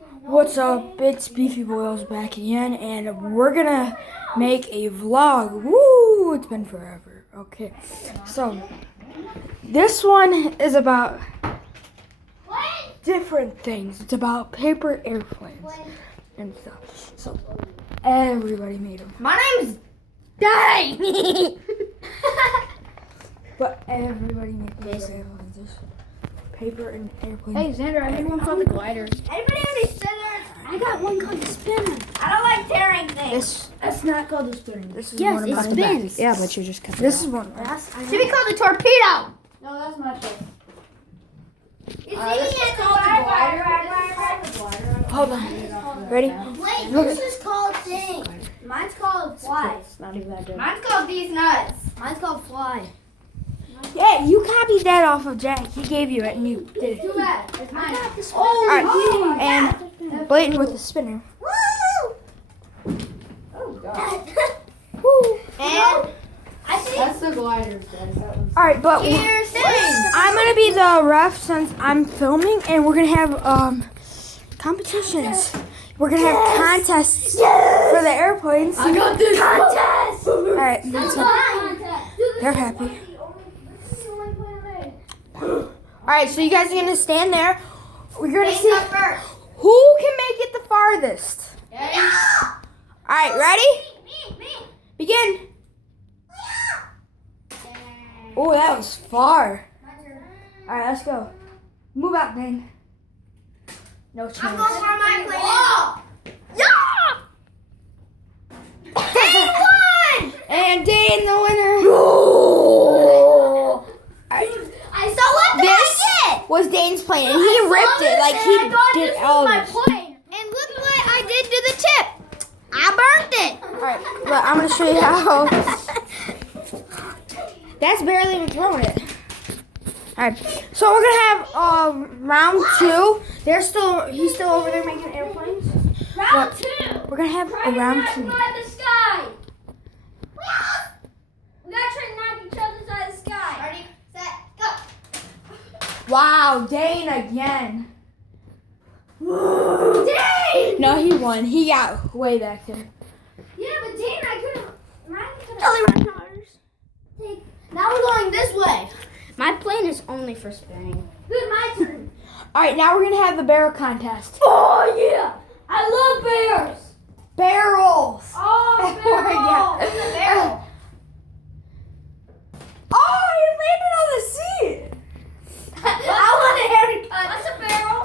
What's up? It's Beefy Boils back again, and we're gonna make a vlog. Woo! It's been forever. Okay, so this one is about different things. It's about paper airplanes and stuff. So everybody made them. My name's Day. But everybody made paper airplanes. There's paper and airplanes. Hey Xander, I need one called the glider. Anybody have any spinners? I got one called the spinner. I don't like tearing things. This That's not called the spinner. this is Yes, one it of my spins. Yeah, but you just cut this is one. Should be called a torpedo. No, that's not it. It's easy to Hold on. Ready? Wait, this is called thing. Mine's called fly. Not even that good. Mine's called these nuts. Mine's called fly. Yeah, you copied that off of Jack. He gave you it and you did it. Too bad. It's mine. Alright, and Blatant with the spinner. Woo! Oh god. Woo. And I think That's the glider, guys. That one's Alright, but here's thing. I'm gonna be the ref since I'm filming, and we're gonna have competitions. We're gonna have contests for the airplanes. I got this Contest. Alright, they're They're happy. Alright, so you guys are gonna stand there. We're gonna see first. who can make it the farthest. Alright, ready? Me. Begin. Oh, that was far. Alright, let's go. Move out, Dane. No I'm chance. going for my plane. Yeah! Dane won! And Dane, the winner. Alright, I saw what did This I get? was Dane's plane, and he ripped it like he did all of it. plane. And look what I did to the tip. I burnt it. Alright, look, I'm gonna show you how. That's barely even throwing it. Alright, so we're gonna have round 2. He's still over there making airplanes. Round But 2. We're gonna have a round 2. By the sky. We gotta try to knock each other's out of the sky. Ready, set, go. Wow, Dane again. Dane! No, he won. He got way back there. Yeah, but Dane, I couldn't. Now we're going this way. My plane is only for spinning. Good, my turn. Alright, now we're gonna have the barrel contest. Oh yeah, I love bears. Barrels! Oh, Oh, barrel. yeah. The barrel. Oh, you landed on the seat! I want a haircut. What's a barrel?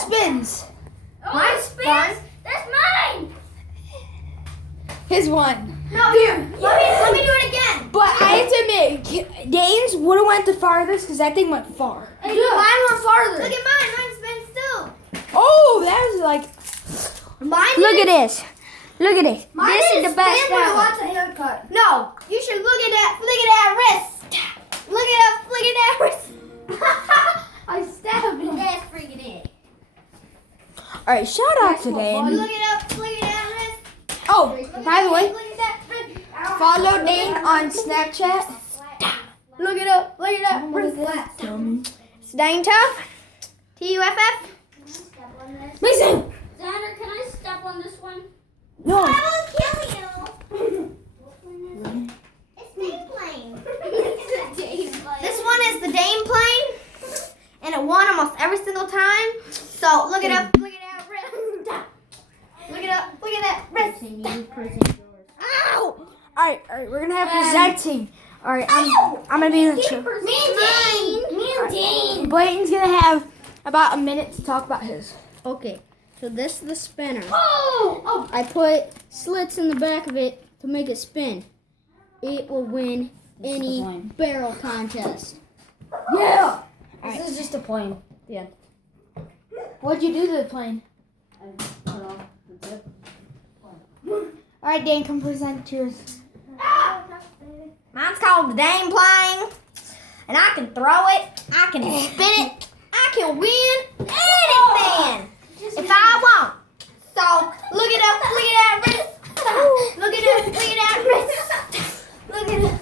Spins. Oh, mine spins. That's mine. His one. No, here. Let me do it again. But I have to admit, Dane's would have went the farthest because that thing went far. Hey, dude, mine went farther. Look at mine. Mine spins too. Oh, that was like. Mine. Look at this. Look at this. Mine This is the best spin, but it one. wants a haircut. No, you should look at that. Look at that wrist. Look at that wrist. I stabbed it. That's freaking it. All right, shout out to Dane. Look at that wrist. Oh, by the way, Look at that wrist. follow Dane on Snapchat. Look it up. Look at that wrist. It's Dane Tough. Tuff. Mason. Xander, can I step on this one? No. I will kill you. It's Dane plane. This one is the Dane plane, and it won almost every single time. So look it up. Look at that wrist. Look it up. Look at that wrist. Ow! All right, we're gonna have presenting. All right, I'm gonna be in the show. Me and Dane. Blayton's gonna have about a minute to talk about his. Okay, so this is the spinner. Oh! I put slits in the back of it to make it spin. It will win any barrel contest. Yeah. This is just a plane. Yeah. What'd you do to the plane? I put off the tip. All right, Dane, come present yours. Mine's called the Dane plane, and I can throw it, I can spin it, I can win anything if I want. So look it up, look at that wrist. Look at that wrist. Look at